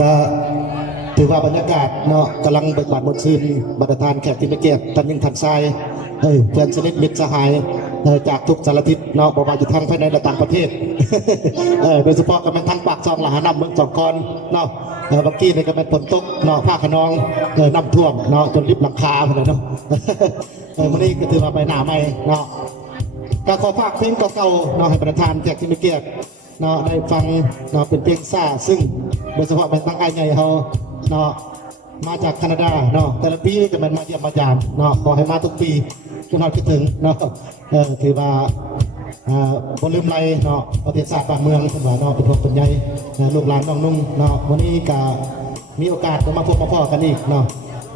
ก็ถือว่าบรรยากาศเนาะกำลังเบิกบานบนชื่นบรรดาทานแขกที่ไม่เกียรติท่านยิ่งทันทรายเพื่อนสนิทมิตรสหายจากทุกสารทิศเนาะบอกว่าอยู่ทั้งภายในและต่างประเทศโดยเฉพาะก็เป็นทั้งปากซองหลาหานำเมืองจอมกรเนาะเมื่อกี้นี่ก็เป็นฝนตกเนาะภาคขนองน้ำท่วมเนาะจนริบหลังคาเลยเนาะวันนี้ก็ถือว่าใบหน้าใหม่เนาะก็ขอฝากเพลงเก่าๆเนาะให้ประธานแขกที่ไม่เกียรติเนาะได้ฟังเนาะเป็นเพลงซ่าซึ่งโดยเฉพาะเป็นตั้งไอ้ใหญ่เขาเนาะมาจากแคนาดาเนาะแต่ละปีจะเป็นมาเยี่ยมมายามเนาะขอให้มาทุกปีจนเราคิดถึงเนาะถือว่าบนลืมไรเนาะประเทศศาสตร์บ้านเมืองสมบัติเนาะเป็นพวกเป็นใหญ่ลูกหลานน้องนุ่งเนาะวันนี้ก็มีโอกาสมาพบมาพ่อกันอีกเนาะ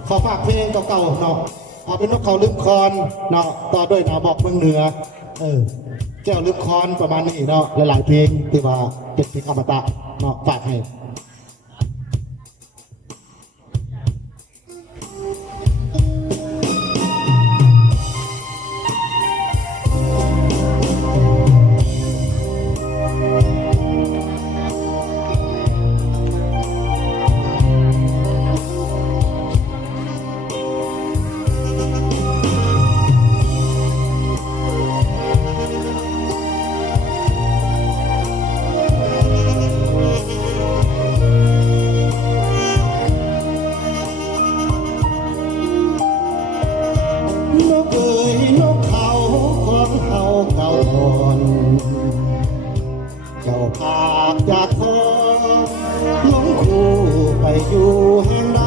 ขอฝากเพลงเก่าๆเนาะเอาเป็นนกเขาลืมคอนเนาะต่อด้วยหนาบอกเมืองเหนือแก้วลืมคอนประมาณนี้เนาะหลายๆเพลงที่ว่าเป็นเพลงอมตะเนาะฝากให้ภาคจากพ่อหลงคู่ไปอยู่แห่งใด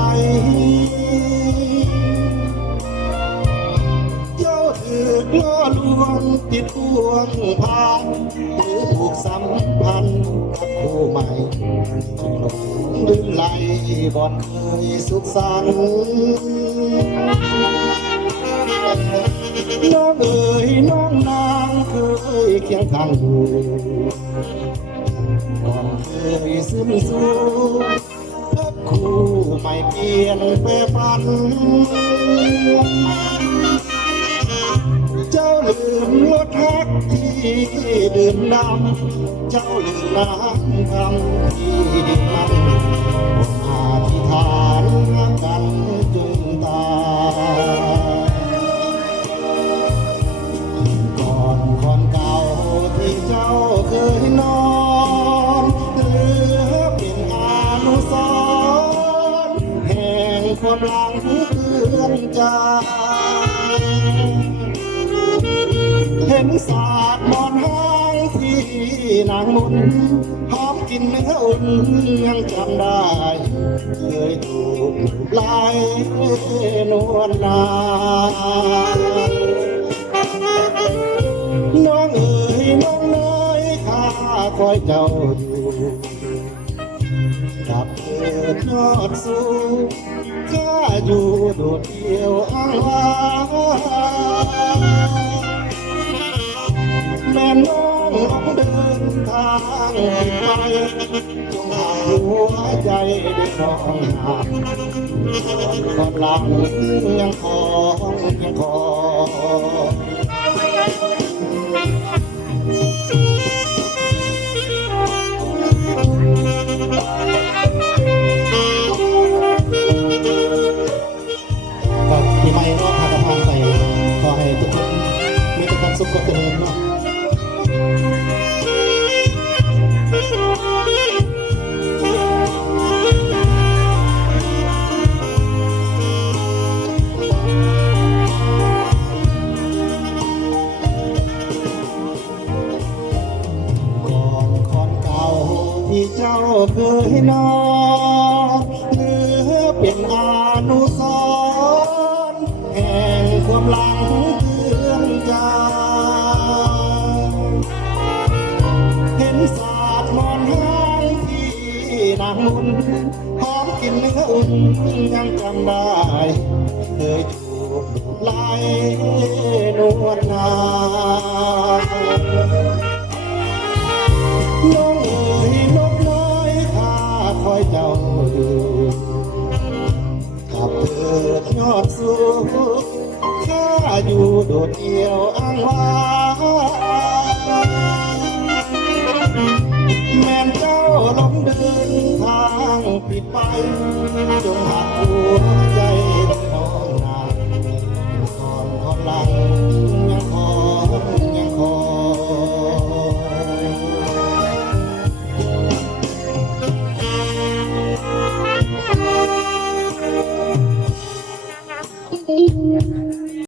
เจ้าถือล่อลวงติดห่วงพานหรือถูกสัมพันธ์กับผู้ใหม่จึงหลงลืมไหลบ่อนเคยสุขสันต์น้องเอ๋ยน้องนางเคยเคียงข้างอยู่ก่อนเคยซึมสู่พบคู่ไม่เปลี่ยนแปรผันเจ้าลืมรสฮักที่ดื่มน้ำเจ้าลืมน้ำคำที่ดิ่งมันอธิษฐานรักกันจนตายก่อนคนเก่าที่เจ้าเคยนอนเหลือเป็นอนุสรณ์แห่งความหลังเตือนใจเห็นศาสตร์มอนห้างที่นางมุนหอมกินเนื้ออุ่นยังจำได้เคยถูกลายนวลนางน้องเอ๋ยน้องน้อยข้าคอยเจ้าอยู่กับเถิดยอดสูงข้าอยู่โดดเดี่ยวอ้างว้างแม่น้องลองเดินทางไปจงหาหัวใจได้มองหาคนหลังยังขอยังขอปีใหม่เนาะพากันผ่านไปขอให้ทุกคนมีแต่ความสุขความเจริญเนาะก่อนคนเก่าที่เจ้าเคยนอนเหลือเป็นอนุสรณ์แห่งความหลังเตือนใจเห็นศาสตร์มอนห้างที่นางมุนหอมกินเนื้ออุ่นยังจำได้เคยถูกไล่นวลนางน้องเอ๋ยนกน้อยข้าคอยเจ้าอยู่ขับเถิดยอดสูงข้าอยู่โดดเดี่ยวอ้างว้างแม่นเจ้าลงเดินทาง ปิดไปจงหักหัว